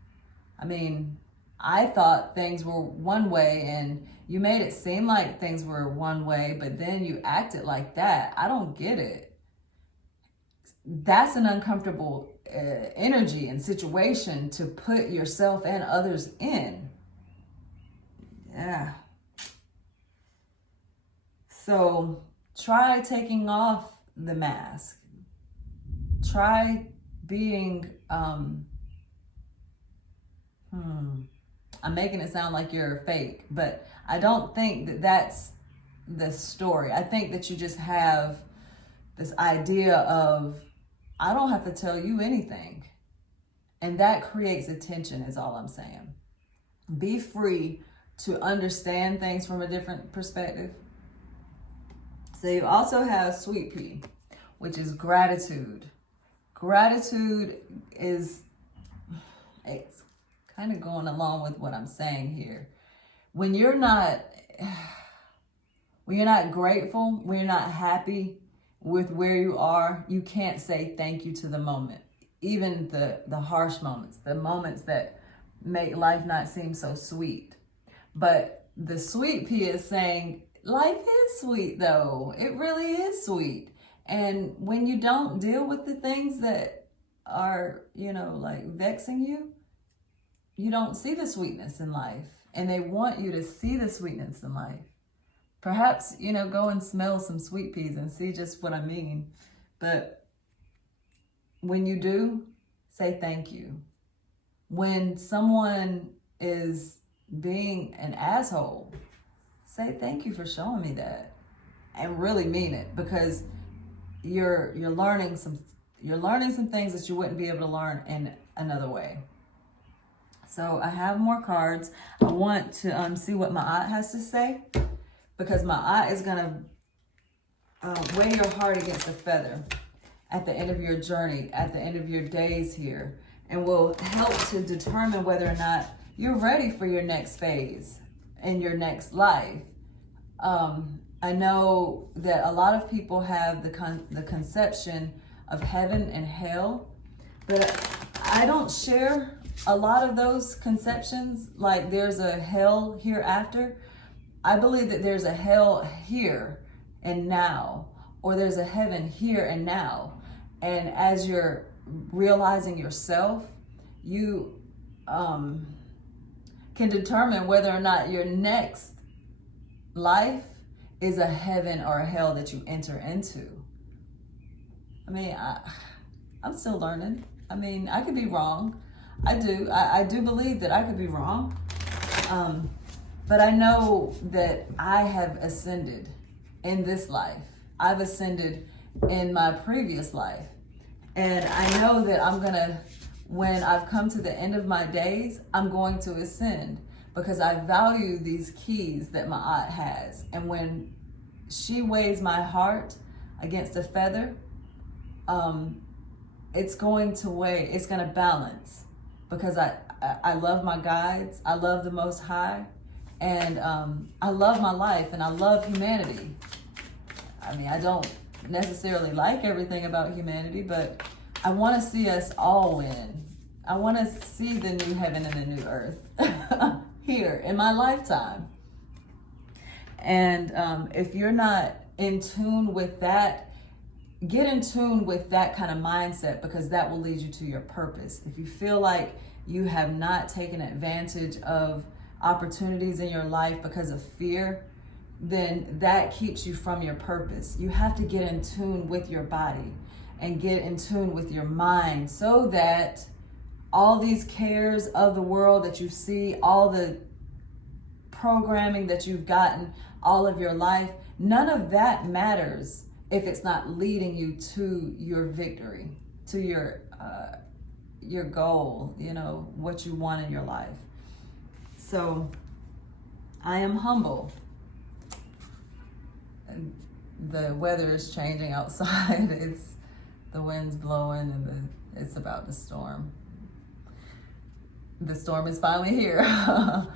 I mean, I thought things were one way and you made it seem like things were one way, but then you acted like that. I don't get it. That's an uncomfortable energy and situation to put yourself and others in. Yeah. So try taking off the mask. Try being, I'm making it sound like you're fake, but I don't think that that's the story. I think that you just have this idea of, I don't have to tell you anything. And that creates a tension is all I'm saying. Be free to understand things from a different perspective. So you also have Sweet Pea, which is gratitude. Gratitude is, it's kind of going along with what I'm saying here. When you're not grateful, when you're not happy with where you are, you can't say thank you to the moment. Even the harsh moments, the moments that make life not seem so sweet. But the Sweet Pea is saying, life is sweet though. It really is sweet. And when you don't deal with the things that are, like vexing you, you don't see the sweetness in life. And they want you to see the sweetness in life. Perhaps, go and smell some sweet peas and see just what I mean. But when you do, say thank you. When someone is being an asshole, say thank you for showing me that. And really mean it, because you're learning some things that you wouldn't be able to learn in another way. So I have more cards. I want to see what my aunt has to say, because my aunt is gonna weigh your heart against a feather at the end of your journey, at the end of your days here, and will help to determine whether or not you're ready for your next phase in your next life. I know that a lot of people have the conception of heaven and hell, but I don't share a lot of those conceptions. Like there's a hell hereafter. I believe that there's a hell here and now, or there's a heaven here and now. And as you're realizing yourself, you can determine whether or not your next life is a heaven or a hell that you enter into. I mean, I'm still learning. I mean, I could be wrong. I do believe that I could be wrong. But I know that I have ascended in this life. I've ascended in my previous life. And I know that when I've come to the end of my days, I'm going to ascend. because I value these keys that my aunt has. And when she weighs my heart against a feather, it's going to balance, because I love my guides, I love the Most High, and I love my life, and I love humanity. I mean, I don't necessarily like everything about humanity, but I want to see us all win. I want to see the new heaven and the new earth here in my lifetime. And if you're not in tune with that, get in tune with that kind of mindset, because that will lead you to your purpose. If you feel like you have not taken advantage of opportunities in your life because of fear, then that keeps you from your purpose. You have to get in tune with your body and get in tune with your mind, so that all these cares of the world that you see, all the programming that you've gotten all of your life, none of that matters if it's not leading you to your victory, to your goal, what you want in your life. So I am humble. The weather is changing outside. The wind's blowing, and it's about to storm. The storm is finally here. I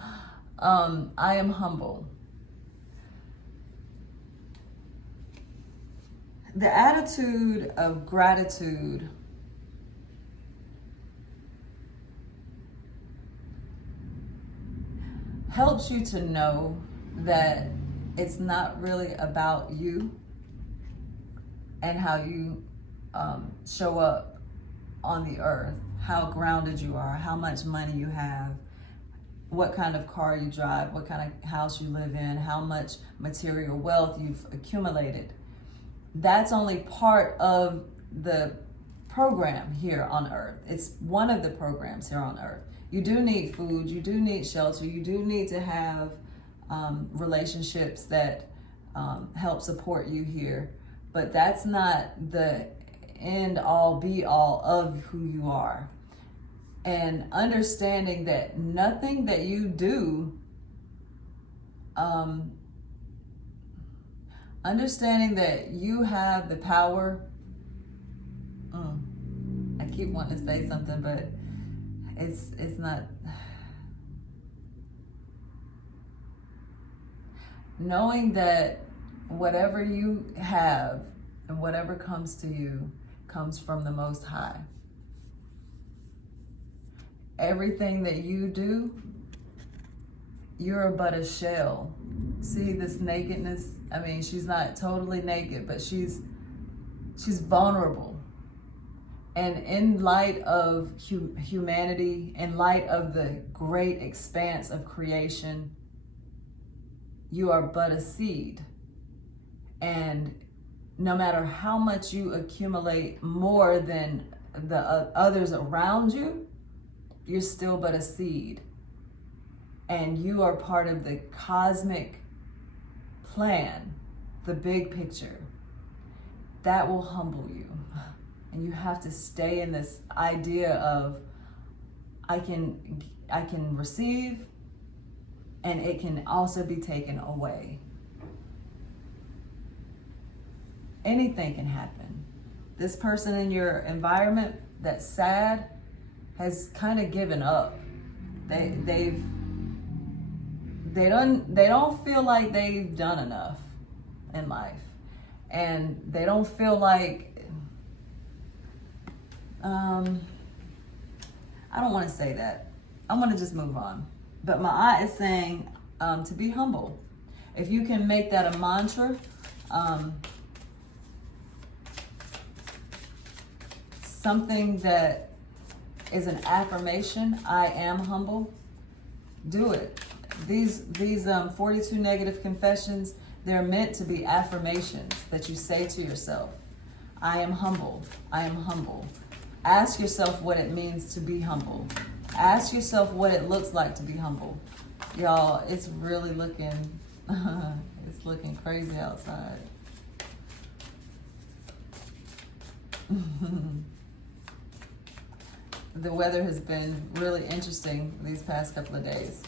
am humble. The attitude of gratitude helps you to know that it's not really about you and how you show up on the earth, how grounded you are, how much money you have, what kind of car you drive, what kind of house you live in, how much material wealth you've accumulated. That's only part of the program here on earth. It's one of the programs here on earth. You do need food, you do need shelter, you do need to have relationships that help support you here. But that's not the end all be all of who you are. And understanding that nothing that you do, understanding that you have the power. I keep wanting to say something, but it's not. Knowing that whatever you have and whatever comes to you comes from the Most High. Everything that you do, you're but a shell. See this nakedness? I mean, she's not totally naked, but she's vulnerable. And in light of humanity, in light of the great expanse of creation, you are but a seed. And no matter how much you accumulate more than the others around you, you're still but a seed. And you are part of the cosmic plan, the big picture. That will humble you. And you have to stay in this idea of, I can receive, and it can also be taken away. Anything can happen. This person in your environment that's sad has kind of given up. They don't feel like they've done enough in life, and they don't feel like I don't want to say that. I'm going to just move on. But my eye is saying to be humble. If you can make that a mantra, something that is an affirmation, I am humble, do it. These 42 negative confessions, they're meant to be affirmations that you say to yourself. I am humble. I am humble. Ask yourself what it means to be humble. Ask yourself what it looks like to be humble. Y'all, it's really looking, it's looking crazy outside. The weather has been really interesting these past couple of days.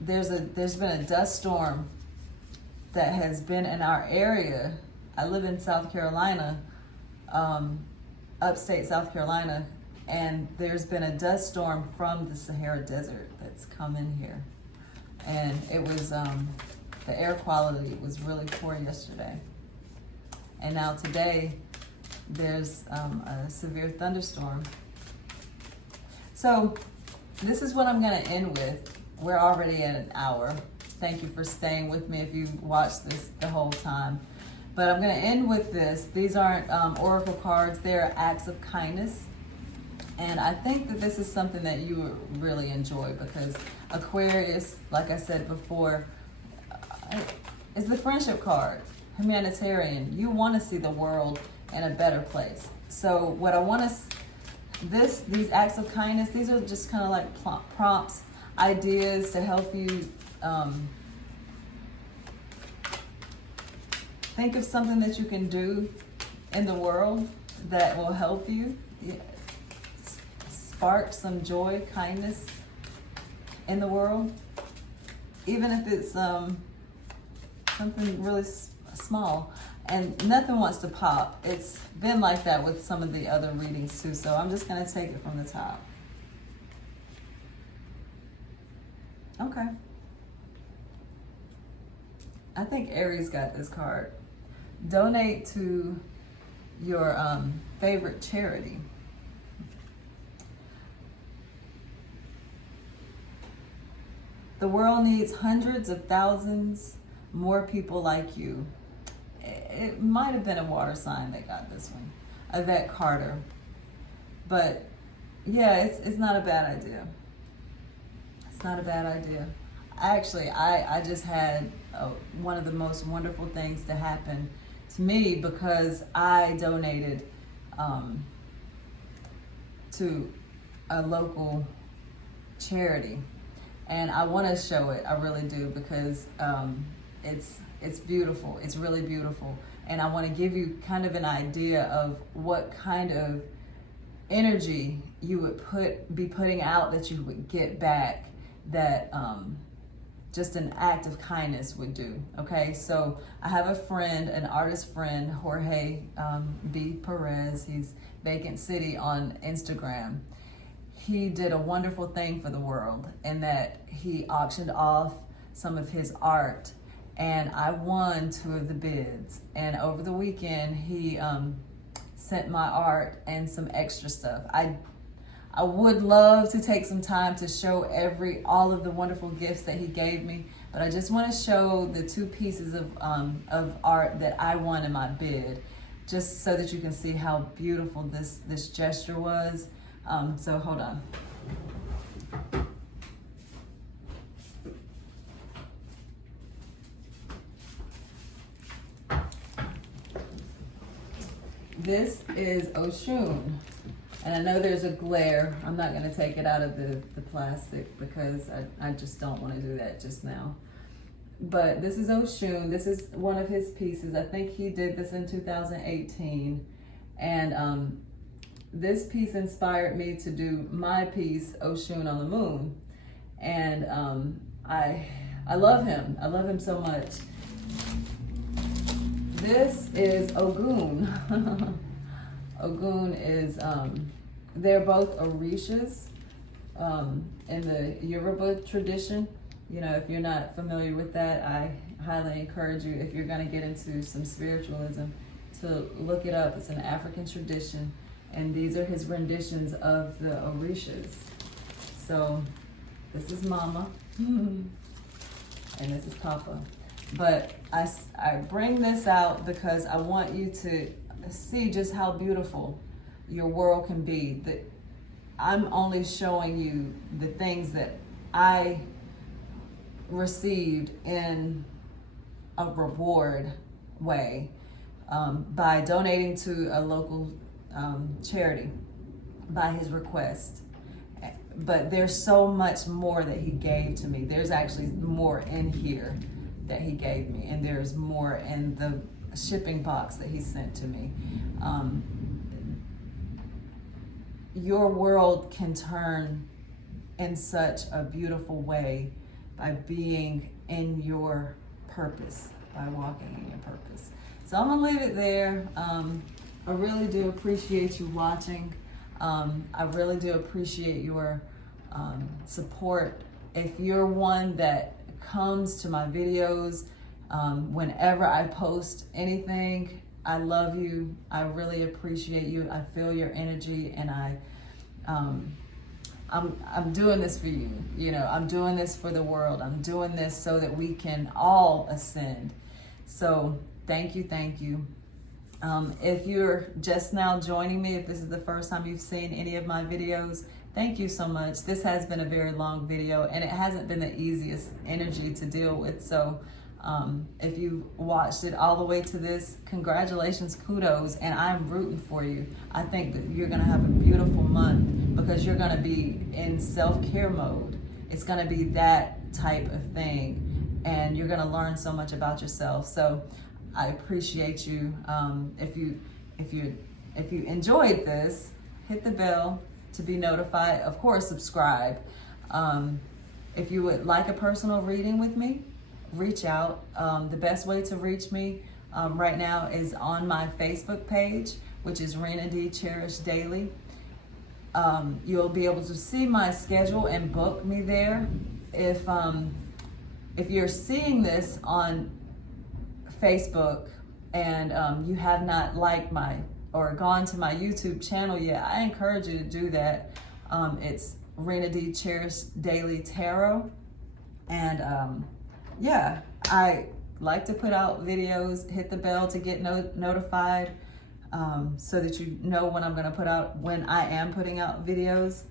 there's been a dust storm that has been in our area. I live in South Carolina, upstate South Carolina, and there's been a dust storm from the Sahara Desert that's come in here. And it was, the air quality was really poor yesterday. And now today, there's a severe thunderstorm. So this is what I'm gonna end with. We're already at an hour. Thank you for staying with me if you watched this the whole time. But I'm gonna end with this. These aren't oracle cards, they're acts of kindness. And I think that this is something that you would really enjoy because Aquarius, like I said before, is the friendship card, humanitarian. You wanna see the world in a better place. So what I wanna, these acts of kindness, these are just kind of like prompts, ideas to help you think of something that you can do in the world that will help you spark some joy, kindness in the world, even if it's something really small. And nothing wants to pop. It's been like that with some of the other readings too, so I'm just gonna take it from the top. Okay. I think Aries got this card. Donate to your favorite charity. The world needs hundreds of thousands more people like you. It might have been a water sign that got this one, Yvette Carter. But yeah, it's not a bad idea. It's not a bad idea. Actually, I just had one of the most wonderful things to happen to me because I donated to a local charity. And I want to show it, I really do, because it's beautiful. It's really beautiful. And I want to give you kind of an idea of what kind of energy you would be putting out that you would get back, that just an act of kindness would do. Okay, so I have a friend, an artist friend, Jorge B. Perez. He's Vacant City on Instagram. He did a wonderful thing for the world in that he auctioned off some of his art, and I won 2 of the bids. And over the weekend, he sent my art and some extra stuff. I would love to take some time to show all of the wonderful gifts that he gave me, but I just want to show the 2 pieces of art that I won in my bid, just so that you can see how beautiful this gesture was. So hold on. This is Oshun. And I know there's a glare. I'm not going to take it out of the plastic because I just don't want to do that just now. But this is Oshun. This is one of his pieces. I think he did this in 2018. And this piece inspired me to do my piece, Oshun on the Moon. And I love him. I love him so much. This is Ogun. Ogun is, they're both Orishas in the Yoruba tradition. You know, if you're not familiar with that, I highly encourage you, if you're going to get into some spiritualism, to look it up. It's an African tradition, and these are his renditions of the Orishas. So this is Mama, and this is Papa. But I bring this out because I want you to see just how beautiful your world can be. That I'm only showing you the things that I received in a reward way by donating to a local charity by his request. But there's so much more that he gave to me. There's actually more in here that he gave me, and there's more in the shipping box that he sent to me. Your world can turn in such a beautiful way by being in your purpose, by walking in your purpose. So I'm gonna leave it there. I really do appreciate you watching. I really do appreciate your support. If you're one that comes to my videos whenever I post anything, I love you. I really appreciate you. I feel your energy, and I'm doing this for you. You know, I'm doing this for the world. I'm doing this so that we can all ascend. So thank you, thank you. If you're just now joining me, if this is the first time you've seen any of my videos, thank you so much. This has been a very long video, and it hasn't been the easiest energy to deal with. So if you watched it all the way to this, congratulations, kudos, and I'm rooting for you. I think that you're gonna have a beautiful month because you're gonna be in self-care mode. It's gonna be that type of thing, and you're gonna learn so much about yourself. So I appreciate you. If you enjoyed this, hit the bell to be notified. Of course, subscribe. If you would like a personal reading with me, reach out. The best way to reach me right now is on my Facebook page, which is Rena D Cherish Daily. You'll be able to see my schedule and book me there. If you're seeing this on Facebook and you have not liked or gone to my YouTube channel yet, I encourage you to do that. It's Rena D Cherish Daily Tarot, and yeah, I like to put out videos. Hit the bell to get notified, so that you know when when I am putting out videos.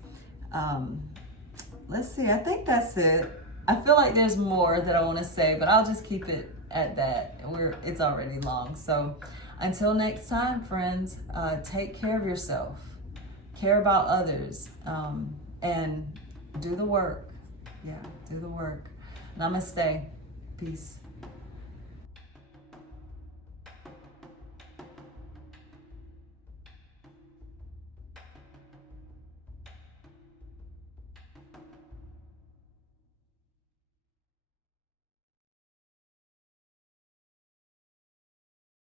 Let's see, I think that's it. I feel like there's more that I want to say, but I'll just keep it at that. It's already long. So until next time, friends, take care of yourself, care about others, and do the work. Yeah, do the work. Namaste. Peace.